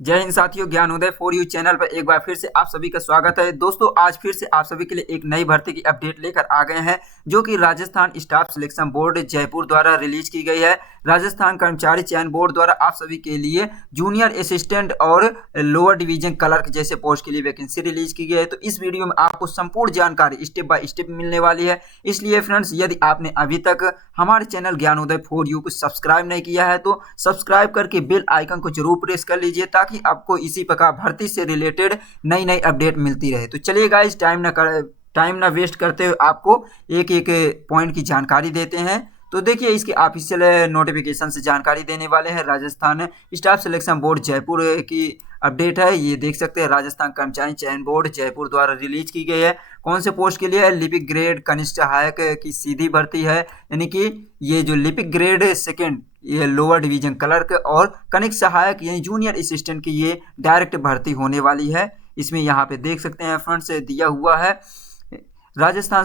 जय हिंद साथियों, Gyanodaya for you channel पर एक बार फिर से आप सभी का स्वागत है। दोस्तों, आज फिर से आप सभी के लिए एक नई भर्ती की अपडेट लेकर आ गए हैं, जो कि Rajasthan staff selection board Jaipur द्वारा रिलीज की गई है। राजस्थान कर्मचारी चयन बोर्ड द्वारा आप सभी के लिए जूनियर असिस्टेंट और लोअर डिवीजन क्लर्क जैसे पोस्ट के लिए वैकेंसी रिलीज की गई है। तो इस वीडियो में आपको संपूर्ण जानकारी स्टेप बाय स्टेप मिलने वाली है। इसलिए फ्रेंड्स, यदि आपने अभी तक हमारे चैनल ज्ञानोदय फॉर यू को सब्सक्राइब नहीं किया है तो सब्सक्राइब करके बेल आइकन को जरूर प्रेस कर लीजिए, ताकि आपको इसी प्रकार भर्ती से रिलेटेड नई नई अपडेट मिलती रहे। तो चलिए गाइस, टाइम ना वेस्ट करते हुए आपको एक एक पॉइंट की जानकारी देते हैं। तो देखिए, इसके ऑफिशियल नोटिफिकेशन से जानकारी देने वाले हैं। Rajasthan staff selection board Jaipur की अपडेट है, ये देख सकते हैं। राजस्थान कर्मचारी चयन बोर्ड जयपुर द्वारा रिलीज की गई है। कौन से पोस्ट के लिए है? लिपिक ग्रेड कनिष्ठ सहायक की सीधी भर्ती है, यानी कि ये जो लिपिक ग्रेड सेकेंड, ये लोअर डिवीजन क्लर्क और कनिष्ठ सहायक यानी जूनियर असिस्टेंट की ये डायरेक्ट भर्ती होने वाली है। इसमें यहाँ पे देख सकते हैं फ्रेंड्स, दिया हुआ है राजस्थान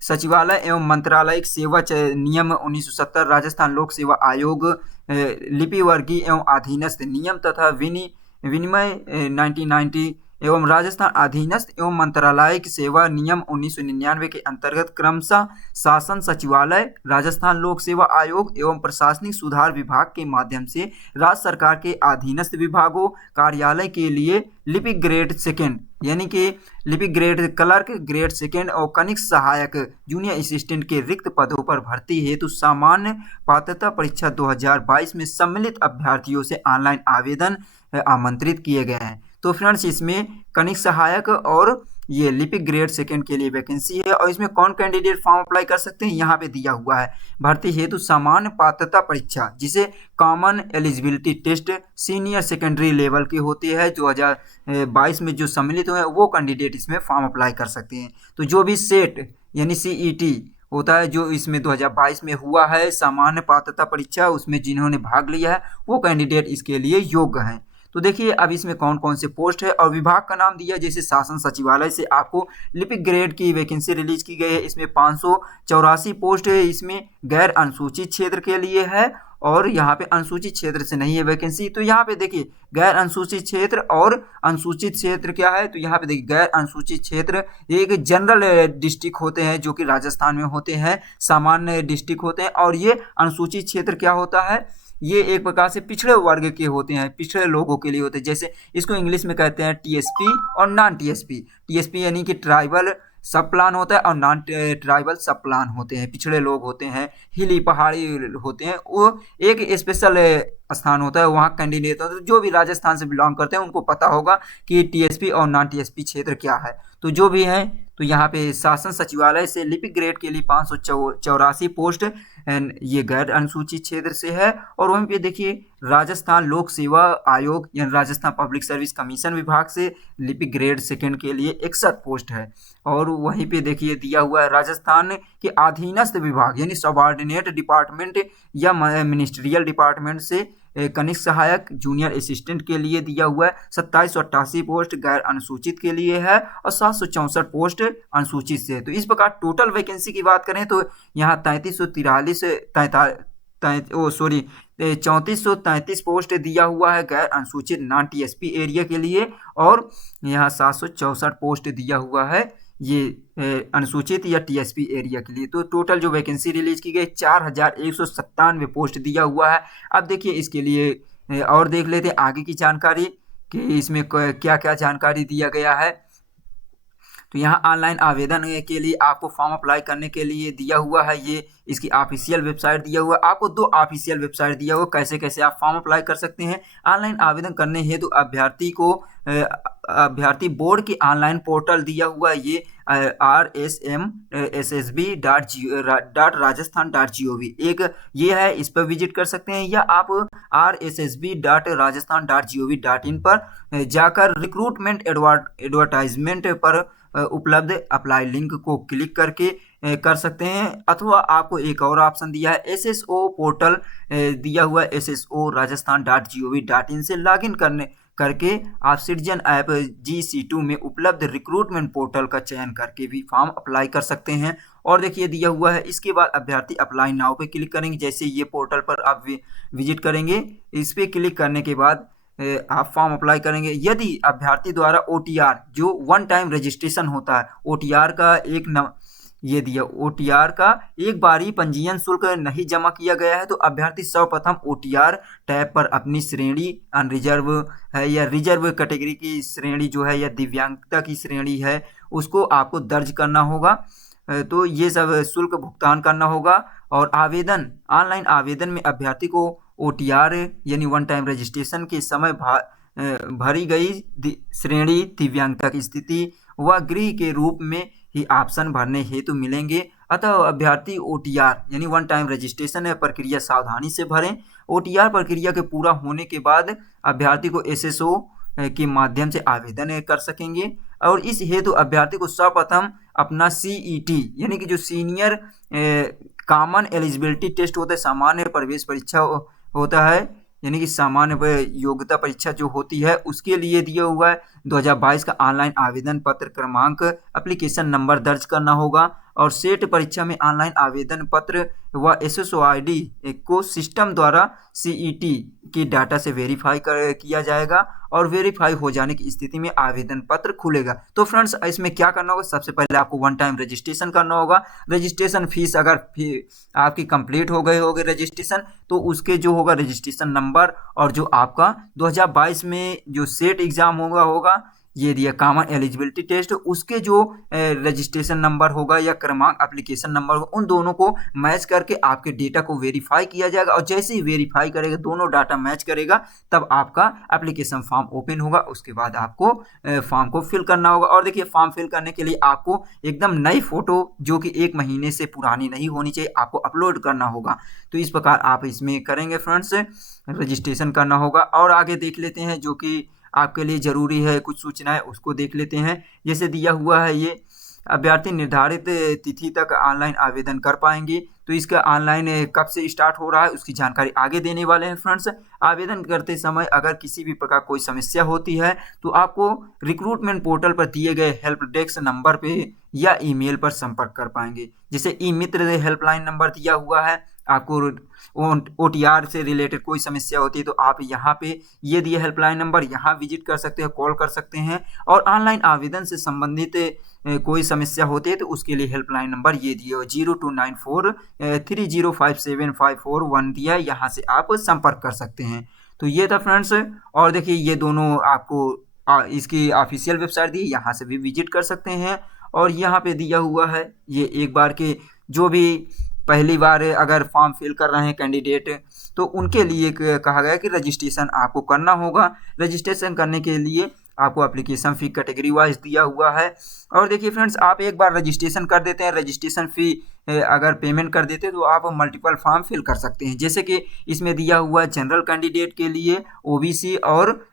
सचिवालय एवं मंत्रालयिक सेवा नियम 1970, राजस्थान लोक सेवा आयोग लिपिवर्गीय एवं अधीनस्थ नियम तथा विनिमय 1990 एवं राजस्थान अधीनस्थ एवं मंत्रालयिक सेवा नियम 1999 के अंतर्गत क्रमशः शासन सचिवालय, राजस्थान लोक सेवा आयोग एवं प्रशासनिक सुधार विभाग के माध्यम से राज्य सरकार के अधीनस्थ विभागों कार्यालय के लिए लिपिक ग्रेड सेकेंड यानी कि लिपिक ग्रेड क्लर्क ग्रेड सेकेंड और कनिष्ठ सहायक जूनियर असिस्टेंट के रिक्त पदों पर भर्ती हेतु सामान्य पात्रता परीक्षा 2022 में सम्मिलित अभ्यर्थियों से ऑनलाइन आवेदन आमंत्रित किए गए हैं। तो फ्रेंड्स, इसमें कनिष्ठ सहायक और ये लिपिक ग्रेड सेकेंड के लिए वैकेंसी है। और इसमें कौन कैंडिडेट फॉर्म अप्लाई कर सकते हैं, यहाँ पे दिया हुआ है। भर्ती हेतु सामान्य पात्रता परीक्षा, जिसे common eligibility test senior secondary level की होती है, 2022 में जो सम्मिलित हुए हैं वो कैंडिडेट इसमें फॉर्म अप्लाई कर सकते हैं। तो जो भी सेट यानी CET होता है, जो इसमें 2022 में हुआ है सामान्य पात्रता परीक्षा, उसमें जिन्होंने भाग लिया है वो कैंडिडेट इसके लिए योग्य हैं। तो देखिए, अब इसमें कौन कौन से पोस्ट है और विभाग का नाम दिया, जैसे शासन सचिवालय से आपको लिपिक ग्रेड की वैकेंसी रिलीज की गई है। इसमें 584 पोस्ट है। इसमें गैर अनुसूचित क्षेत्र के लिए है और यहाँ पे अनुसूचित क्षेत्र से नहीं है वैकेंसी। तो यहाँ पे देखिए, गैर अनुसूचित क्षेत्र और अनुसूचित क्षेत्र क्या है, तो यहाँ पे देखिए गैर अनुसूचित क्षेत्र एक जनरल डिस्ट्रिक्ट होते हैं जो कि राजस्थान में होते हैं, सामान्य डिस्ट्रिक्ट होते हैं। और ये अनुसूचित क्षेत्र क्या होता है, ये एक प्रकार से पिछड़े वर्ग के होते हैं, पिछड़े लोगों के लिए होते हैं। जैसे इसको इंग्लिश में कहते हैं TSP और नॉन TSP। TSP यानी कि ट्राइबल सब प्लान होता है और नॉन ट्राइबल सब प्लान होते हैं, पिछड़े लोग होते हैं, हिली पहाड़ी होते हैं। वो एक स्पेशल स्थान होता है, वहाँ कैंडिडेट होता है। जो भी राजस्थान से बिलोंग करते हैं उनको पता होगा कि TSP और नॉन TSP क्षेत्र क्या है। तो जो भी हैं, तो यहाँ पे शासन सचिवालय से लिपिक ग्रेड के लिए 584 पोस्ट ये गैर अनुसूचित क्षेत्र से है। और वहीं पे देखिए, राजस्थान लोक सेवा आयोग यानी राजस्थान पब्लिक सर्विस कमीशन विभाग से लिपिक ग्रेड सेकेंड के लिए 61 पोस्ट है। और वहीं पे देखिए दिया हुआ है राजस्थान के अधीनस्थ विभाग यानी सबऑर्डिनेट डिपार्टमेंट या मिनिस्ट्रियल डिपार्टमेंट से कनिष्ठ सहायक जूनियर असिस्टेंट के लिए दिया हुआ है। 2788 पोस्ट गैर अनुसूचित के लिए है और 764 पोस्ट अनुसूचित से। तो इस प्रकार टोटल वैकेंसी की बात करें तो यहाँ 3433 पोस्ट दिया हुआ है गैर अनुसूचित नॉन TSP एरिया के लिए, और यहाँ 764 पोस्ट दिया हुआ है ये अनुसूचित या TSP एरिया के लिए। तो टोटल जो वैकेंसी रिलीज की गई 4197 पोस्ट दिया हुआ है। अब देखिए, इसके लिए और देख लेते हैं आगे की जानकारी कि इसमें क्या क्या जानकारी दिया गया है। तो यहाँ ऑनलाइन आवेदन के लिए आपको फॉर्म अप्लाई करने के लिए दिया हुआ है, ये इसकी ऑफिशियल वेबसाइट दिया हुआ है। आपको 2 ऑफिशियल वेबसाइट दिया हुआ, कैसे कैसे आप फॉर्म अप्लाई कर सकते हैं। ऑनलाइन आवेदन करने हेतु अभ्यर्थी बोर्ड की ऑनलाइन पोर्टल दिया हुआ है, ये rssb.rajasthan.gov एक ये है, इस पर विजिट कर सकते हैं। या आप rssb.rajasthan.gov.in पर जाकर रिक्रूटमेंट एडवर्टाइजमेंट पर उपलब्ध अप्लाई लिंक को क्लिक करके कर सकते हैं। अथवा आपको एक और ऑप्शन दिया है, SSO पोर्टल दिया हुआ है, ssor.rajasthan.gov.in से लॉगिन करके आप सिटीजन ऐप GC2 में उपलब्ध रिक्रूटमेंट पोर्टल का चयन करके भी फॉर्म अप्लाई कर सकते हैं। और देखिए दिया हुआ है, इसके बाद अभ्यर्थी अप्लाई नाउ पे क्लिक करेंगे। जैसे ये पोर्टल पर आप विजिट करेंगे, इस पे क्लिक करने के बाद आप फॉर्म अप्लाई करेंगे। यदि अभ्यर्थी द्वारा OTR जो वन टाइम रजिस्ट्रेशन होता है, OTR का ये दिया OTR का एक बारी पंजीयन शुल्क नहीं जमा किया गया है तो अभ्यर्थी सर्वप्रथम OTR टैब पर अपनी श्रेणी अनरिजर्व है या रिजर्व कैटेगरी की श्रेणी जो है या दिव्यांगता की श्रेणी है उसको आपको दर्ज करना होगा। तो ये सब शुल्क भुगतान करना होगा। और आवेदन ऑनलाइन आवेदन में अभ्यर्थी को OTR यानी वन टाइम रजिस्ट्रेशन के समय भरी गई श्रेणी, दिव्यांगता की स्थिति व गृह के रूप में ही ऑप्शन भरने हेतु मिलेंगे। अतः अभ्यर्थी OTR यानी वन टाइम रजिस्ट्रेशन प्रक्रिया सावधानी से भरें। OTR प्रक्रिया के पूरा होने के बाद अभ्यर्थी को SSO के माध्यम से आवेदन कर सकेंगे। और इस हेतु अभ्यर्थी को सर्वप्रथम अपना CET यानी कि जो सीनियर कॉमन एलिजिबिलिटी टेस्ट होता है, सामान्य प्रवेश परीक्षा होता है यानी कि सामान्य योग्यता परीक्षा जो होती है उसके लिए दिया हुआ है 2022 का ऑनलाइन आवेदन पत्र क्रमांक एप्लीकेशन नंबर दर्ज करना होगा। और सेट परीक्षा में ऑनलाइन आवेदन पत्र व SSO ID को सिस्टम द्वारा CET के डाटा से वेरीफाई किया जाएगा और वेरीफाई हो जाने की स्थिति में आवेदन पत्र खुलेगा। तो फ्रेंड्स इसमें क्या करना होगा, सबसे पहले आपको वन टाइम रजिस्ट्रेशन करना होगा। रजिस्ट्रेशन फीस अगर आपकी कंप्लीट हो गए होगे रजिस्ट्रेशन तो उसके जो होगा रजिस्ट्रेशन नंबर और जो आपका 2022 में जो सेट एग्जाम होगा ये दिया कॉमन एलिजिबिलिटी टेस्ट, उसके जो रजिस्ट्रेशन नंबर होगा या क्रमांक एप्लीकेशन नंबर होगा उन दोनों को मैच करके आपके डेटा को वेरीफाई किया जाएगा। और जैसे ही वेरीफाई करेगा, दोनों डाटा मैच करेगा, तब आपका एप्लीकेशन फॉर्म ओपन होगा। उसके बाद आपको फॉर्म को फिल करना होगा। और देखिए फॉर्म फिल करने के लिए आपको एकदम नई फोटो जो कि 1 महीने से पुरानी नहीं होनी चाहिए आपको अपलोड करना होगा। तो इस प्रकार आप इसमें करेंगे फ्रेंड्स, रजिस्ट्रेशन करना होगा। और आगे देख लेते हैं जो कि आपके लिए ज़रूरी है, कुछ सूचनाएं उसको देख लेते हैं। जैसे दिया हुआ है ये अभ्यर्थी निर्धारित तिथि तक ऑनलाइन आवेदन कर पाएंगे। तो इसका ऑनलाइन कब से स्टार्ट हो रहा है उसकी जानकारी आगे देने वाले हैं फ्रेंड्स। आवेदन करते समय अगर किसी भी प्रकार कोई समस्या होती है तो आपको रिक्रूटमेंट पोर्टल पर दिए गए हेल्प डेस्क नंबर पे या ईमेल पर संपर्क कर पाएंगे। जैसे ई मित्र हेल्पलाइन नंबर दिया हुआ है, आपको OTR से रिलेटेड कोई समस्या होती है तो आप यहाँ पे ये दिए हेल्पलाइन नंबर यहाँ विजिट कर सकते हैं, कॉल कर सकते हैं। और ऑनलाइन आवेदन से संबंधित कोई समस्या होती है तो उसके लिए हेल्पलाइन नंबर ये दिए 0294 305754 दिया, यहाँ से आप संपर्क कर सकते हैं। तो ये था फ्रेंड्स। और देखिए ये दोनों आपको इसकी ऑफिशियल वेबसाइट दी, यहाँ से भी विजिट कर सकते हैं। और यहाँ पे दिया हुआ है ये एक बार के जो भी पहली बार अगर फॉर्म फिल कर रहे हैं कैंडिडेट तो उनके लिए कहा गया कि रजिस्ट्रेशन आपको करना होगा। रजिस्ट्रेशन करने के लिए आपको एप्लीकेशन फ़ी कैटेगरी वाइज दिया हुआ है। और देखिए फ्रेंड्स, आप एक बार रजिस्ट्रेशन कर देते हैं, रजिस्ट्रेशन फ़ी अगर पेमेंट कर देते हैं तो आप मल्टीपल फॉर्म फिल कर सकते हैं। जैसे कि इसमें दिया हुआ है जनरल कैंडिडेट के लिए, OBC और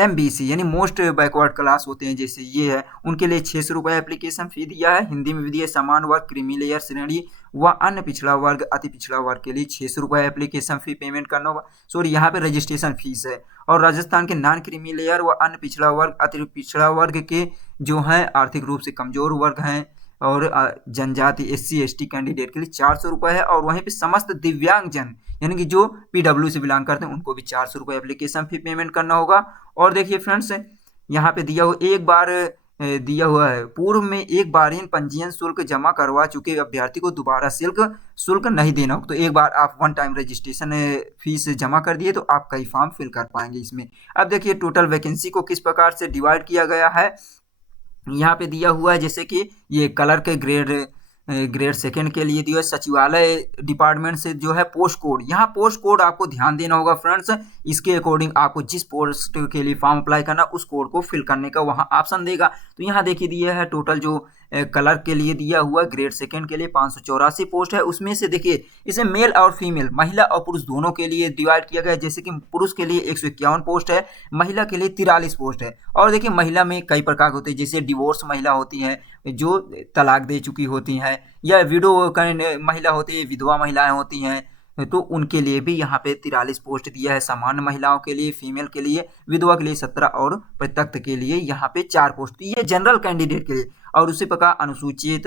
MBC यानी मोस्ट बैकवर्ड क्लास होते हैं जैसे ये है, उनके लिए 600 रुपये एप्लीकेशन फ़ी दिया है। हिंदी में भी दिया समान वर्ग, क्रीमी लेयर श्रेणी व अन्य पिछड़ा वर्ग, अति पिछड़ा वर्ग के लिए 600 रुपये एप्लीकेशन फ़ी पेमेंट करना होगा। सॉरी, यहाँ पे रजिस्ट्रेशन फीस है। और राजस्थान के नॉन क्रीमी लेयर व अन्य पिछड़ा वर्ग, अति पिछड़ा वर्ग के जो हैं आर्थिक रूप से कमजोर वर्ग हैं और जनजाति SC ST कैंडिडेट के लिए 400 रुपये है। और वहीं पे समस्त दिव्यांगजन यानी कि जो PW से बिलोंग करते हैं उनको भी 400 रुपये एप्लीकेशन फी पेमेंट करना होगा। और देखिए फ्रेंड्स, यहाँ पे दिया हुआ एक बार दिया हुआ है, पूर्व में एक बार इन पंजीयन शुल्क जमा करवा चुके अभ्यर्थी को दोबारा शुल्क नहीं देना होगा। तो एक बार आप वन टाइम रजिस्ट्रेशन फीस जमा कर दिए तो आप कई फॉर्म फिल कर पाएंगे इसमें। अब देखिए टोटल वैकेंसी को किस प्रकार से डिवाइड किया गया है, यहाँ पे दिया हुआ है। जैसे कि ये कलर के ग्रेड सेकंड के लिए दिया सचिवालय डिपार्टमेंट से जो है पोस्ट कोड, यहाँ पोस्ट कोड आपको ध्यान देना होगा फ्रेंड्स। इसके अकॉर्डिंग आपको जिस पोस्ट के लिए फॉर्म अप्लाई करना उस कोड को फिल करने का वहाँ ऑप्शन देगा। तो यहाँ देखिए दिया है टोटल जो कलर के लिए दिया हुआ ग्रेड सेकंड के लिए 584 पोस्ट है। उसमें से देखिए इसे मेल और फीमेल, महिला और पुरुष दोनों के लिए डिवाइड किया गया है। जैसे कि पुरुष के लिए 151 पोस्ट है, महिला के लिए 43 पोस्ट है। और देखिए महिला में कई प्रकार होते हैं, जैसे डिवोर्स महिला होती हैं जो तलाक दे चुकी होती हैं, या विडो महिला होती है, विधवा महिलाएं होती हैं, तो उनके लिए भी यहाँ पे 43 पोस्ट दिया है। सामान्य महिलाओं के लिए, फीमेल के लिए, विधवा के लिए 17 और प्रत्यक्त के लिए यहाँ पे 4 पोस्ट। ये जनरल कैंडिडेट के लिए। और उसी प्रकार अनुसूचित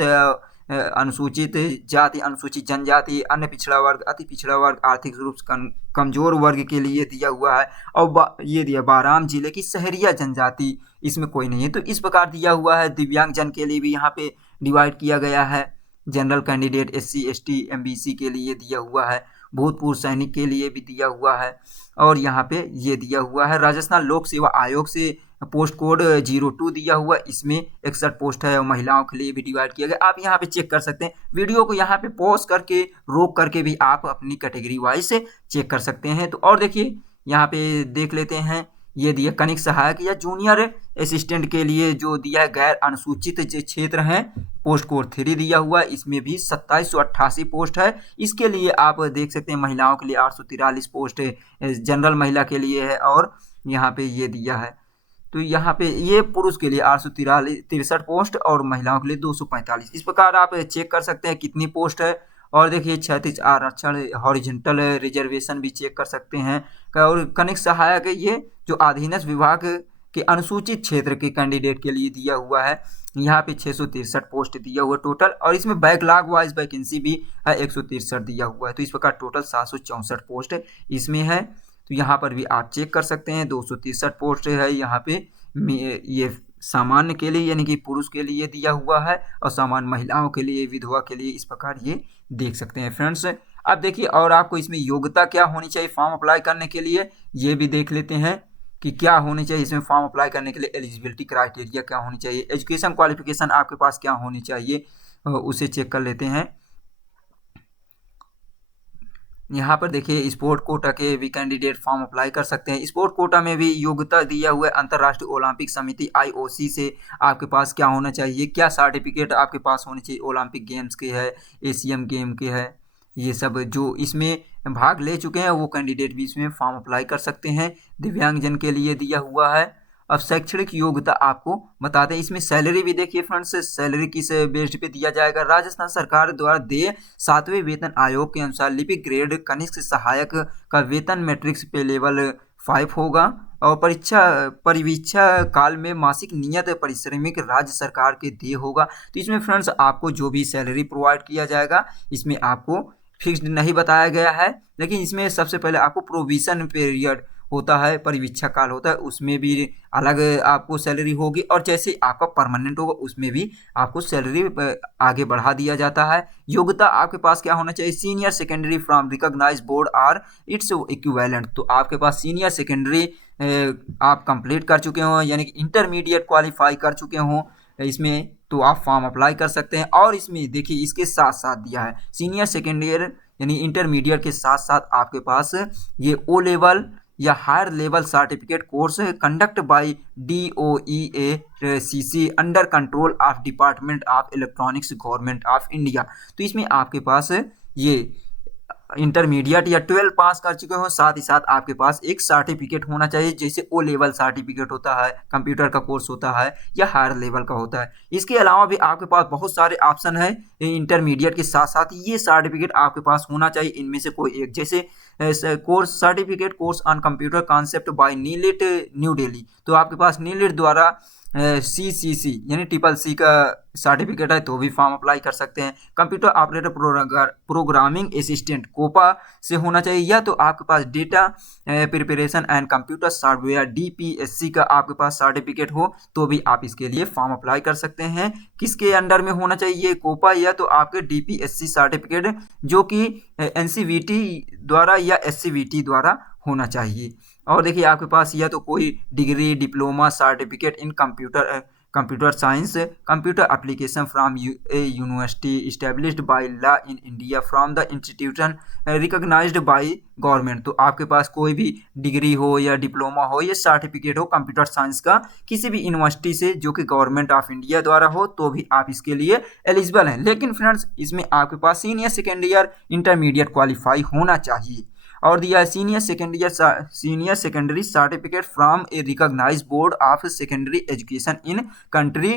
अनुसूचित जाति, अनुसूचित जनजाति, अन्य पिछड़ा वर्ग, अति पिछड़ा वर्ग, आर्थिक रूप से कमजोर वर्ग के लिए दिया हुआ है। और ये दिया बाराम जिले की सहरिया जनजाति, इसमें कोई नहीं है। तो इस प्रकार दिया हुआ है। दिव्यांग जन के लिए भी यहाँ पे डिवाइड किया गया है। General candidate, SC ST MBC के लिए दिया हुआ है। भूतपूर्व सैनिक के लिए भी दिया हुआ है। और यहाँ पे ये दिया हुआ है राजस्थान लोक सेवा आयोग से पोस्ट कोड 02 दिया हुआ, इसमें 61 पोस्ट है और महिलाओं के लिए भी डिवाइड किया गया। आप यहाँ पे चेक कर सकते हैं। वीडियो को यहाँ पे पॉज करके, रोक करके भी आप अपनी कैटेगरी वाइज से चेक कर सकते हैं। तो और देखिए यहाँ पे देख लेते हैं, ये दिया कनिक सहायक या जूनियर असिस्टेंट के लिए जो दिया है गैर अनुसूचित क्षेत्र हैं, पोस्ट कोड 3 दिया हुआ है, इसमें भी 2788 पोस्ट है। इसके लिए आप देख सकते हैं महिलाओं के लिए 843 पोस्ट है, जनरल महिला के लिए है। और यहाँ पे ये दिया है, तो यहाँ पे ये पुरुष के लिए 863 पोस्ट और महिलाओं के लिए 245। इस प्रकार आप चेक कर सकते हैं कितनी पोस्ट है। और देखिए क्षैतिज आरक्षण, हॉरिजॉन्टल रिजर्वेशन भी चेक कर सकते हैं। और कनिक सहायक ये जो अधीनस्थ विभाग के अनुसूचित क्षेत्र के कैंडिडेट के लिए दिया हुआ है। यहाँ पे 663 पोस्ट दिया हुआ टोटल, और इसमें बैकलॉग वाइज वैकेंसी भी है 163 दिया हुआ है। तो इस प्रकार टोटल 764 पोस्ट इसमें है। तो यहाँ पर भी आप चेक कर सकते हैं 263 पोस्ट है यहाँ पे। ये सामान्य के लिए यानी कि पुरुष के लिए दिया हुआ है, और सामान्य महिलाओं के लिए, विधवा के लिए, इस प्रकार ये देख सकते हैं फ्रेंड्स। अब देखिए और आपको इसमें योग्यता क्या होनी चाहिए फॉर्म अप्लाई करने के लिए, ये भी देख लेते हैं कि क्या होनी चाहिए इसमें फॉर्म अप्लाई करने के लिए। एलिजिबिलिटी क्राइटेरिया क्या होनी चाहिए, एजुकेशन क्वालिफिकेशन आपके पास क्या होनी चाहिए, उसे चेक कर लेते हैं। यहाँ पर देखिए स्पोर्ट कोटा के भी कैंडिडेट फॉर्म अप्लाई कर सकते हैं। स्पोर्ट कोटा में भी योग्यता दिया हुआ है अंतर्राष्ट्रीय ओलंपिक समिति IOC से आपके पास क्या होना चाहिए, क्या सर्टिफिकेट आपके पास होने चाहिए, ओलंपिक गेम्स के है, एशियन गेम के है, ये सब जो इसमें भाग ले चुके हैं वो कैंडिडेट भी इसमें फॉर्म अप्लाई कर सकते हैं। दिव्यांगजन के लिए दिया हुआ है। अब शैक्षणिक योग्यता आपको बता दें, इसमें सैलरी भी देखिए फ्रेंड्स, सैलरी किस बेस्ड पे दिया जाएगा। राजस्थान सरकार द्वारा देय 7वें वेतन आयोग के अनुसार लिपिक ग्रेड कनिष्ठ सहायक का वेतन मैट्रिक्स पे लेवल 5 होगा, और परिवीक्षा काल में मासिक नियत परिश्रमिक राज्य सरकार के देय होगा। तो इसमें फ्रेंड्स आपको जो भी सैलरी प्रोवाइड किया जाएगा इसमें आपको फिक्स्ड नहीं बताया गया है, लेकिन इसमें सबसे पहले आपको प्रोविजन पीरियड होता है, परिवीक्षा काल होता है, उसमें भी अलग आपको सैलरी होगी, और जैसे आपका परमानेंट होगा उसमें भी आपको सैलरी आगे बढ़ा दिया जाता है। योग्यता आपके पास क्या होना चाहिए, senior secondary from recognize board or its equivalent. तो आपके पास सीनियर सेकेंडरी आप कंप्लीट कर चुके हो, यानी कि इंटरमीडिएट क्वालिफाई कर चुके हो इसमें, तो आप फॉर्म अप्लाई कर सकते हैं। और इसमें देखिए इसके साथ साथ दिया है सीनियर सेकेंडरी यानी इंटरमीडिएट के साथ साथ आपके पास ये O लेवल या higher level certificate course conduct by DOEACC under control of department of electronics government of India. तो इसमें आपके पास ये इंटरमीडिएट या 12 पास कर चुके हो, साथ ही साथ आपके पास एक सर्टिफिकेट होना चाहिए, जैसे O लेवल सर्टिफिकेट होता है, कंप्यूटर का कोर्स होता है, या हायर लेवल का होता है। इसके अलावा भी आपके पास बहुत सारे ऑप्शन है इंटरमीडिएट के साथ साथ ये सर्टिफिकेट आपके पास होना चाहिए। इनमें से कोई एक, जैसे course certificate course on computer concept by NIELIT New Delhi, तो आपके पास नीलिट द्वारा CCC यानी CCC का सर्टिफिकेट है, तो भी फॉर्म अप्लाई कर सकते हैं। Computer operator programming assistant COPA से होना चाहिए, या तो आपके पास data preparation and computer software DPSC का आपके पास सर्टिफिकेट हो, तो भी आप इसके लिए फॉर्म अप्लाई कर सकते हैं। किसके अंडर में होना चाहिए कोपा, या तो आपके DPSC सर्टिफिकेट जो कि NCVT द्वारा या SCVT द्वारा होना चाहिए। और देखिए आपके पास या तो कोई degree, diploma, certificate in computer science, computer application from a university established by law in India from the institution recognized by government. तो आपके पास कोई भी डिग्री हो या डिप्लोमा हो या सर्टिफिकेट हो कंप्यूटर साइंस का किसी भी यूनिवर्सिटी से जो कि गवर्नमेंट ऑफ इंडिया द्वारा हो, तो भी आप इसके लिए एलिजिबल हैं। लेकिन फ्रेंड्स इसमें आपके पास सीनियर सेकेंडरी इंटरमीडिएट क्वालिफाई होना चाहिए। और दिया है senior secondary certificate from a recognized board of secondary education in country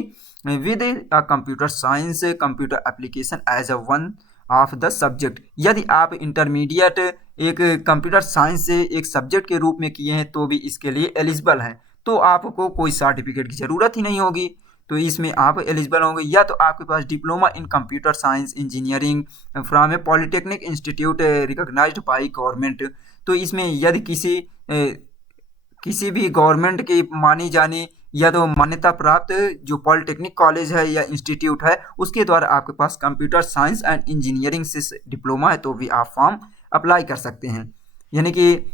with a computer science computer application as a one of the subject. यदि आप इंटरमीडिएट एक कंप्यूटर साइंस से एक सब्जेक्ट के रूप में किए हैं तो भी इसके लिए एलिजिबल हैं, तो आपको कोई सर्टिफिकेट की ज़रूरत ही नहीं होगी। तो इसमें आप एलिजिबल होंगे। या तो आपके पास diploma in computer science engineering from a polytechnic institute recognised by government. तो इसमें यदि किसी भी गवर्नमेंट की मानी जानी या तो मान्यता प्राप्त जो पॉलिटेक्निक कॉलेज है या इंस्टीट्यूट है उसके द्वारा आपके पास कंप्यूटर साइंस एंड इंजीनियरिंग से डिप्लोमा है तो भी आप फॉर्म अप्लाई कर सकते हैं। यानी कि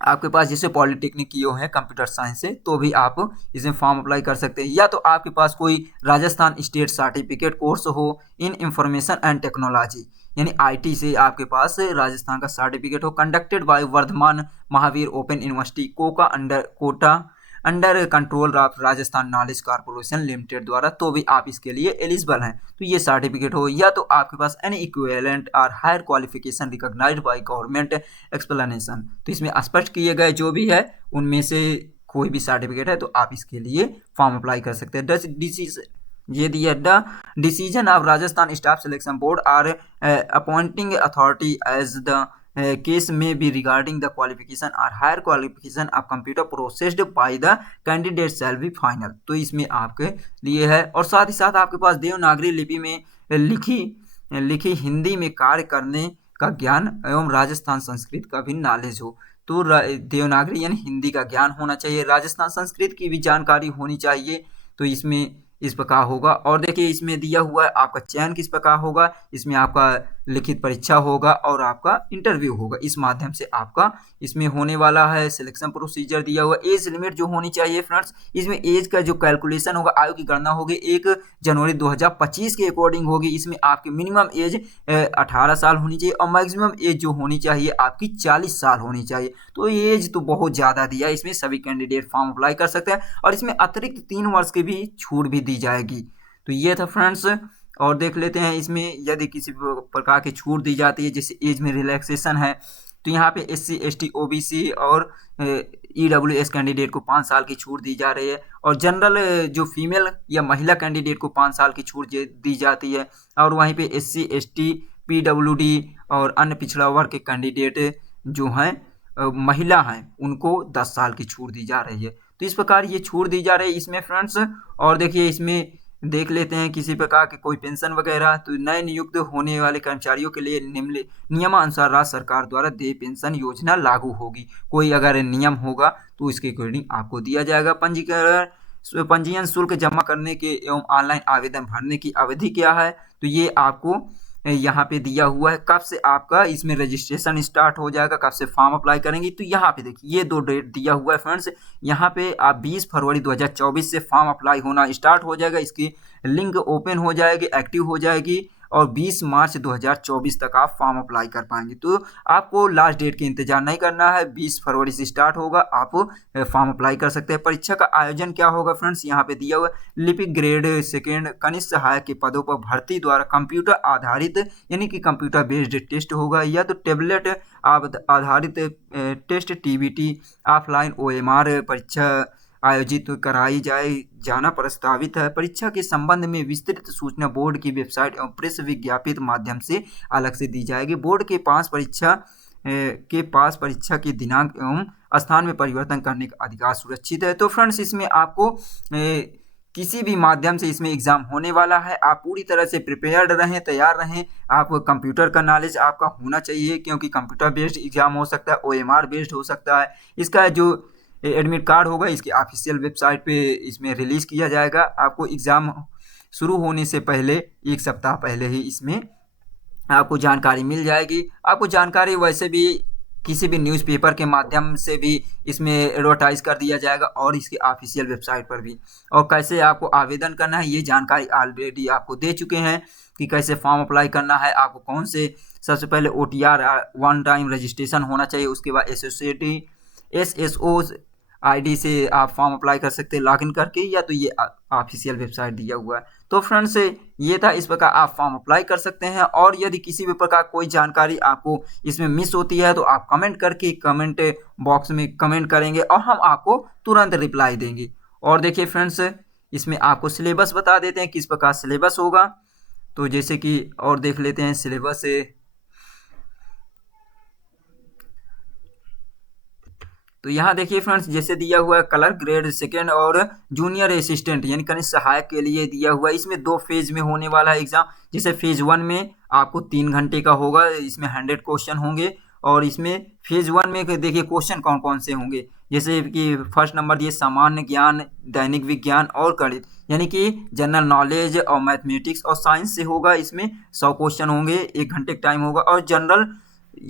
आपके पास जैसे पॉलिटेक्निक की है कंप्यूटर साइंस से तो भी आप इसमें फॉर्म अप्लाई कर सकते हैं। या तो आपके पास कोई राजस्थान स्टेट सर्टिफिकेट कोर्स हो इन इंफॉर्मेशन एंड टेक्नोलॉजी यानी आईटी से आपके पास राजस्थान का सर्टिफिकेट हो conducted by Vardhman Mahaveer open university Kota under control of Rajasthan knowledge corporation limited द्वारा तो भी आप इसके लिए एलिजिबल हैं। तो ये सर्टिफिकेट हो या तो आपके पास any equivalent or higher qualification recognized by government explanation. तो इसमें स्पष्ट किए गए जो भी है उनमें से कोई भी सर्टिफिकेट है तो आप इसके लिए फॉर्म अप्लाई कर सकते हैं। ये दिया the decision of Rajasthan staff selection board or appointing authority as the case में भी regarding the qualification or higher qualification of computer processed by the candidate shall be final. तो इसमें आपके लिए है। और साथ ही साथ आपके पास देवनागरी लिपि में लिखी हिंदी में कार्य करने का ज्ञान एवं राजस्थान संस्कृत का भी नॉलेज हो। तो देवनागरी यानी हिंदी का ज्ञान होना चाहिए, राजस्थान संस्कृत की भी जानकारी होनी चाहिए। तो इसमें इस प्रकार होगा। और देखिए इसमें दिया हुआ है आपका चयन किस प्रकार होगा, इसमें आपका लिखित परीक्षा होगा और आपका इंटरव्यू होगा। इस माध्यम से आपका इसमें होने वाला है। सिलेक्शन प्रोसीजर दिया हुआ, एज लिमिट जो होनी चाहिए फ्रेंड्स, इसमें एज का जो कैलकुलेशन होगा, आयु की गणना होगी 1 जनवरी 2025 के अकॉर्डिंग होगी। इसमें आपकी मिनिमम एज 18 साल होनी चाहिए और मैक्सिमम एज जो होनी चाहिए आपकी 40 साल होनी चाहिए। तो एज तो बहुत ज़्यादा दिया है, इसमें सभी कैंडिडेट फॉर्म अप्लाई कर सकते हैं और इसमें अतिरिक्त 3 वर्ष की भी छूट भी दी जाएगी। तो ये था फ्रेंड्स। और देख लेते हैं इसमें यदि किसी प्रकार की छूट दी जाती है जैसे एज में रिलैक्सेशन है तो यहाँ पे SC ST OBC और EWS कैंडिडेट को 5 साल की छूट दी जा रही है और जनरल जो फीमेल या महिला कैंडिडेट को 5 साल की छूट दी जाती है। और वहीं पे SC ST PWD और अन्य पिछड़ा वर्ग के कैंडिडेट जो हैं महिला हैं उनको 10 साल की छूट दी जा रही है। तो इस प्रकार ये छूट दी जा रही है इसमें फ्रेंड्स। और देखिए इसमें देख लेते हैं किसी प्रकार के कोई पेंशन वगैरह, तो नए नियुक्त होने वाले कर्मचारियों के लिए नियमानुसार राज्य सरकार द्वारा देय पेंशन योजना लागू होगी। कोई अगर नियम होगा तो इसके अकॉर्डिंग आपको दिया जाएगा। पंजीयन शुल्क जमा करने के एवं ऑनलाइन आवेदन भरने की अवधि क्या है, तो ये आपको यहाँ पे दिया हुआ है। कब से आपका इसमें रजिस्ट्रेशन स्टार्ट हो जाएगा, कब से फॉर्म अप्लाई करेंगे, तो यहाँ पे देखिए ये 2 डेट दिया हुआ है फ्रेंड्स। यहाँ पे आप 20 फरवरी 2024 से फॉर्म अप्लाई होना स्टार्ट हो जाएगा, इसकी लिंक ओपन हो जाएगी, एक्टिव हो जाएगी और 20 मार्च 2024 तक आप फॉर्म अप्लाई कर पाएंगे। तो आपको लास्ट डेट के इंतजार नहीं करना है, 20 फरवरी से स्टार्ट होगा, आप फॉर्म अप्लाई कर सकते हैं। परीक्षा का आयोजन क्या होगा फ्रेंड्स, यहाँ पे दिया हुआ है। लिपिक ग्रेड 2 कनिष्ठ सहायक के पदों पर भर्ती द्वारा कंप्यूटर आधारित यानी कि कंप्यूटर बेस्ड टेस्ट होगा या तो टेबलेट आधारित टेस्ट TBT ऑफलाइन OMR परीक्षा आयोजित कराई जाना प्रस्तावित है। परीक्षा के संबंध में विस्तृत सूचना बोर्ड की वेबसाइट एवं प्रेस विज्ञापित माध्यम से अलग से दी जाएगी। बोर्ड के पास परीक्षा के दिनांक एवं स्थान में परिवर्तन करने का अधिकार सुरक्षित है। तो फ्रेंड्स इसमें आपको किसी भी माध्यम से इसमें एग्जाम होने वाला है, आप पूरी तरह से प्रिपेयर्ड रहें, तैयार रहें। आप कंप्यूटर का नॉलेज आपका होना चाहिए क्योंकि कंप्यूटर बेस्ड एग्जाम हो सकता है, OMR बेस्ड हो सकता है। इसका जो एडमिट कार्ड होगा इसकी ऑफिशियल वेबसाइट पे इसमें रिलीज किया जाएगा। आपको एग्ज़ाम शुरू होने से पहले 1 सप्ताह पहले ही इसमें आपको जानकारी मिल जाएगी। आपको जानकारी वैसे भी किसी भी न्यूज़पेपर के माध्यम से भी इसमें एडवर्टाइज कर दिया जाएगा और इसकी ऑफिशियल वेबसाइट पर भी। और कैसे आपको आवेदन करना है ये जानकारी ऑलरेडी आपको दे चुके हैं कि कैसे फॉर्म अप्लाई करना है। आपको कौन से सबसे पहले OTR 1 टाइम रजिस्ट्रेशन होना चाहिए, उसके बाद SSO ID से आप फॉर्म अप्लाई कर सकते हैं लॉगिन करके, या तो ये ऑफिशियल वेबसाइट दिया हुआ है। तो फ्रेंड्स ये था, इस प्रकार आप फॉर्म अप्लाई कर सकते हैं। और यदि किसी भी प्रकार कोई जानकारी आपको इसमें मिस होती है तो आप कमेंट करके कमेंट बॉक्स में कमेंट करेंगे और हम आपको तुरंत रिप्लाई देंगे। और देखिए फ्रेंड्स इसमें आपको सिलेबस बता देते हैं किस प्रकार सिलेबस होगा। तो जैसे कि और देख लेते हैं सिलेबस तो यहाँ देखिए फ्रेंड्स, जैसे दिया हुआ है कलर ग्रेड सेकेंड और जूनियर असिस्टेंट यानी कनिष्ठ सहायक के लिए दिया हुआ है। इसमें 2 फेज में होने वाला है एग्जाम। जैसे फेज 1 में आपको 3 घंटे का होगा, इसमें 100 क्वेश्चन होंगे। और इसमें फेज 1 में देखिए क्वेश्चन कौन कौन से होंगे, जैसे कि फर्स्ट नंबर दिए सामान्य ज्ञान, दैनिक विज्ञान और गणित यानी कि जनरल नॉलेज और मैथमेटिक्स और साइंस से होगा। इसमें 100 क्वेश्चन होंगे, 1 घंटे का टाइम होगा। और जनरल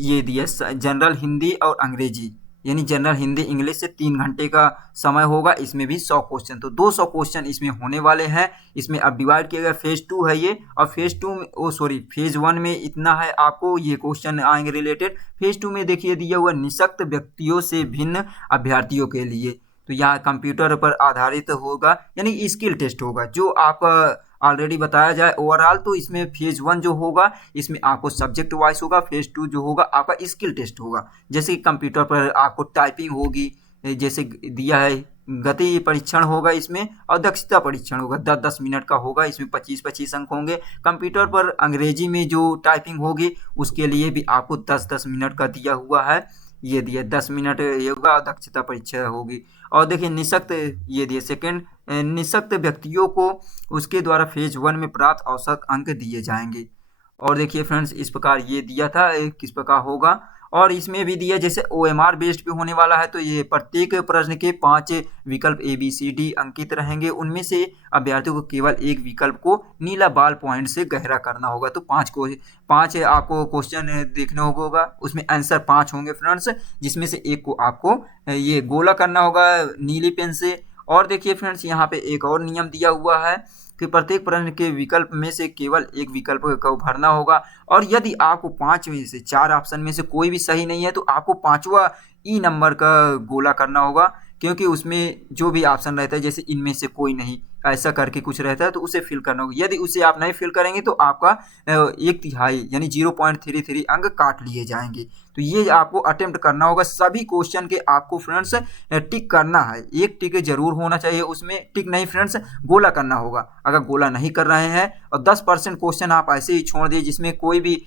ये दिया जनरल हिंदी और अंग्रेजी यानी जनरल हिंदी इंग्लिश से 3 घंटे का समय होगा। इसमें भी 100 क्वेश्चन, तो 200 क्वेश्चन इसमें होने वाले हैं। इसमें अब डिवाइड किया गया, फेज 2 है ये। और फेज 2 में फेज 1 में इतना है, आपको ये क्वेश्चन आएंगे रिलेटेड। फेज 2 में देखिए दिया हुआ निःशक्त व्यक्तियों से भिन्न अभ्यर्थियों के लिए, तो यहाँ कंप्यूटर पर आधारित होगा यानी स्किल टेस्ट होगा जो आपका ऑलरेडी बताया जाए ओवरऑल। तो इसमें फेज 1 जो होगा इसमें आपको सब्जेक्ट वाइज होगा, फेज 2 जो होगा आपका स्किल टेस्ट होगा। जैसे कि कंप्यूटर पर आपको टाइपिंग होगी, जैसे दिया है गति परीक्षण होगा इसमें, और दक्षता परीक्षण होगा 10-10 मिनट का होगा। इसमें 25-25 अंक होंगे। कंप्यूटर पर अंग्रेजी में जो टाइपिंग होगी उसके लिए भी आपको 10-10 मिनट का दिया हुआ है, ये दिया 10 मिनट ये होगा। दक्षता परीक्षा होगी। और देखिए निःशक्त ये दिए सेकेंड, निःशक्त व्यक्तियों को उसके द्वारा फेज 1 में प्राप्त औसत अंक दिए जाएंगे। और देखिए फ्रेंड्स, इस प्रकार ये दिया था किस प्रकार होगा। और इसमें भी दिया जैसे OMR बेस्ड पे होने वाला है, तो ये प्रत्येक प्रश्न के 5 विकल्प ABCD अंकित रहेंगे। उनमें से अभ्यर्थियों को केवल एक विकल्प को नीला बाल पॉइंट से गहरा करना होगा। तो 5 आपको क्वेश्चन देखने होगा, उसमें आंसर 5 होंगे फ्रेंड्स, जिसमें से एक को आपको ये गोला करना होगा नीली पेन से। और देखिए फ्रेंड्स, यहाँ पे एक और नियम दिया हुआ है कि प्रत्येक प्रश्न के विकल्प में से केवल एक विकल्प को भरना होगा। और यदि आपको 5 में से 4 ऑप्शन में से कोई भी सही नहीं है तो आपको 5वां ई नंबर का गोला करना होगा, क्योंकि उसमें जो भी ऑप्शन रहता है जैसे इनमें से कोई नहीं ऐसा करके कुछ रहता है तो उसे फिल करना होगा। यदि उसे आप नहीं फिल करेंगे तो आपका 1/3 यानी 0.33 अंक काट लिए जाएंगे। तो ये आपको अटेम्प्ट करना होगा। सभी क्वेश्चन के आपको फ्रेंड्स टिक करना है, एक टिक जरूर होना चाहिए उसमें। टिक नहीं फ्रेंड्स, गोला करना होगा। अगर गोला नहीं कर रहे हैं और 10% क्वेश्चन आप ऐसे ही छोड़ दिए जिसमें कोई भी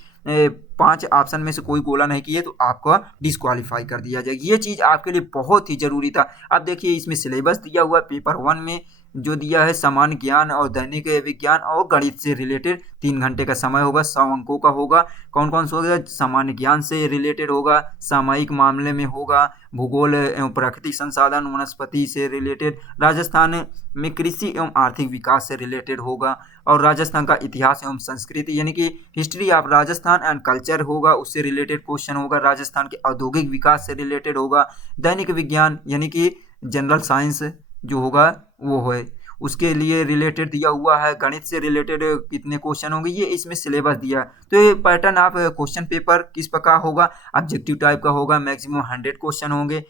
5 ऑप्शन में से कोई गोला नहीं किए तो आपका डिस्क्वालीफाई कर दिया जाएगा। ये चीज़ आपके लिए बहुत ही जरूरी था। अब देखिए इसमें सिलेबस दिया हुआ है पेपर 1 में जो दिया है सामान्य ज्ञान और दैनिक विज्ञान और गणित से रिलेटेड 3 घंटे का समय होगा, 100 अंकों का होगा। कौन कौन सा होगा, सामान्य ज्ञान से रिलेटेड होगा, सामयिक मामले में होगा, भूगोल एवं प्राकृतिक संसाधन वनस्पति से रिलेटेड, राजस्थान में कृषि एवं आर्थिक विकास से रिलेटेड होगा, और राजस्थान का इतिहास एवं संस्कृति यानी कि history of Rajasthan and culture होगा, उससे रिलेटेड क्वेश्चन होगा। राजस्थान के औद्योगिक विकास से रिलेटेड होगा। दैनिक विज्ञान यानी कि जनरल साइंस जो होगा वो है, उसके लिए रिलेटेड दिया हुआ है। गणित से रिलेटेड कितने क्वेश्चन होंगे ये इसमें सिलेबस दिया है। तो ये पैटर्न आप क्वेश्चन पेपर किस प्रकार होगा, ऑब्जेक्टिव टाइप का होगा। मैक्सिमम 100 क्वेश्चन होंगे,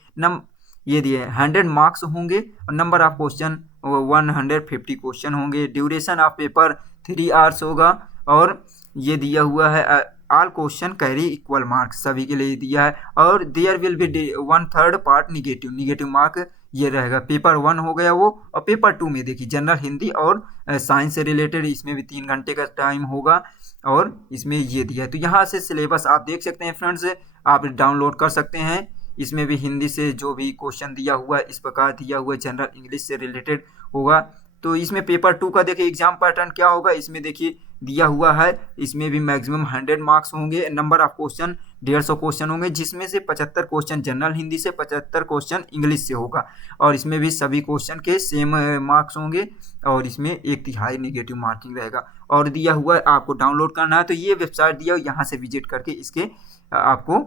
ये दिए 100 मार्क्स होंगे, और नंबर ऑफ क्वेश्चन 150 क्वेश्चन होंगे। ड्यूरेशन ऑफ पेपर 3 आवर्स होगा। और ये दिया हुआ है all question carry equal marks, सभी के लिए दिया है। और there will be 1/3 part negative mark ये रहेगा। पेपर 1 हो गया वो। और पेपर 2 में देखिए जनरल हिंदी और साइंस से रिलेटेड, इसमें भी 3 घंटे का टाइम होगा। और इसमें ये दिया है। तो यहाँ से सिलेबस आप देख सकते हैं फ्रेंड्स, आप डाउनलोड कर सकते हैं। इसमें भी हिंदी से जो भी क्वेश्चन दिया हुआ है इस प्रकार दिया हुआ है, जनरल इंग्लिश से रिलेटेड होगा। तो इसमें पेपर 2 का देखिए एग्जाम पैटर्न क्या होगा, इसमें देखिए दिया हुआ है। इसमें भी मैक्सिमम 100 मार्क्स होंगे, नंबर ऑफ क्वेश्चन 150 क्वेश्चन होंगे, जिसमें से 75 क्वेश्चन जनरल हिंदी से, 75 क्वेश्चन इंग्लिश से होगा। और इसमें भी सभी क्वेश्चन के सेम मार्क्स होंगे, और इसमें 1/3 निगेटिव मार्किंग रहेगा। और दिया हुआ है आपको डाउनलोड करना है, तो ये वेबसाइट दिया यहाँ से विजिट करके इसके आपको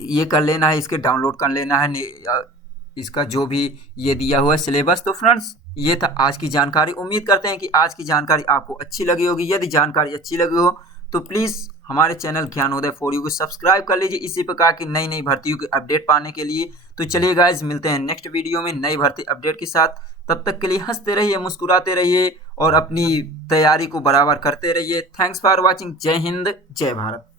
ये कर लेना है, इसके डाउनलोड कर लेना है इसका जो भी ये दिया हुआ है सिलेबस। तो फ्रेंड्स ये था आज की जानकारी। उम्मीद करते हैं कि आज की जानकारी आपको अच्छी लगी होगी। यदि जानकारी अच्छी लगी हो तो प्लीज़ हमारे चैनल ज्ञानोदय फॉर यू को सब्सक्राइब कर लीजिए इसी प्रकार की नई नई भर्तियों की अपडेट पाने के लिए। तो चलिए गाइज, मिलते हैं नेक्स्ट वीडियो में नई भर्ती अपडेट के साथ। तब तक के लिए हंसते रहिए, मुस्कुराते रहिए और अपनी तैयारी को बराबर करते रहिए। Thanks for watching. जय हिंद, जय भारत।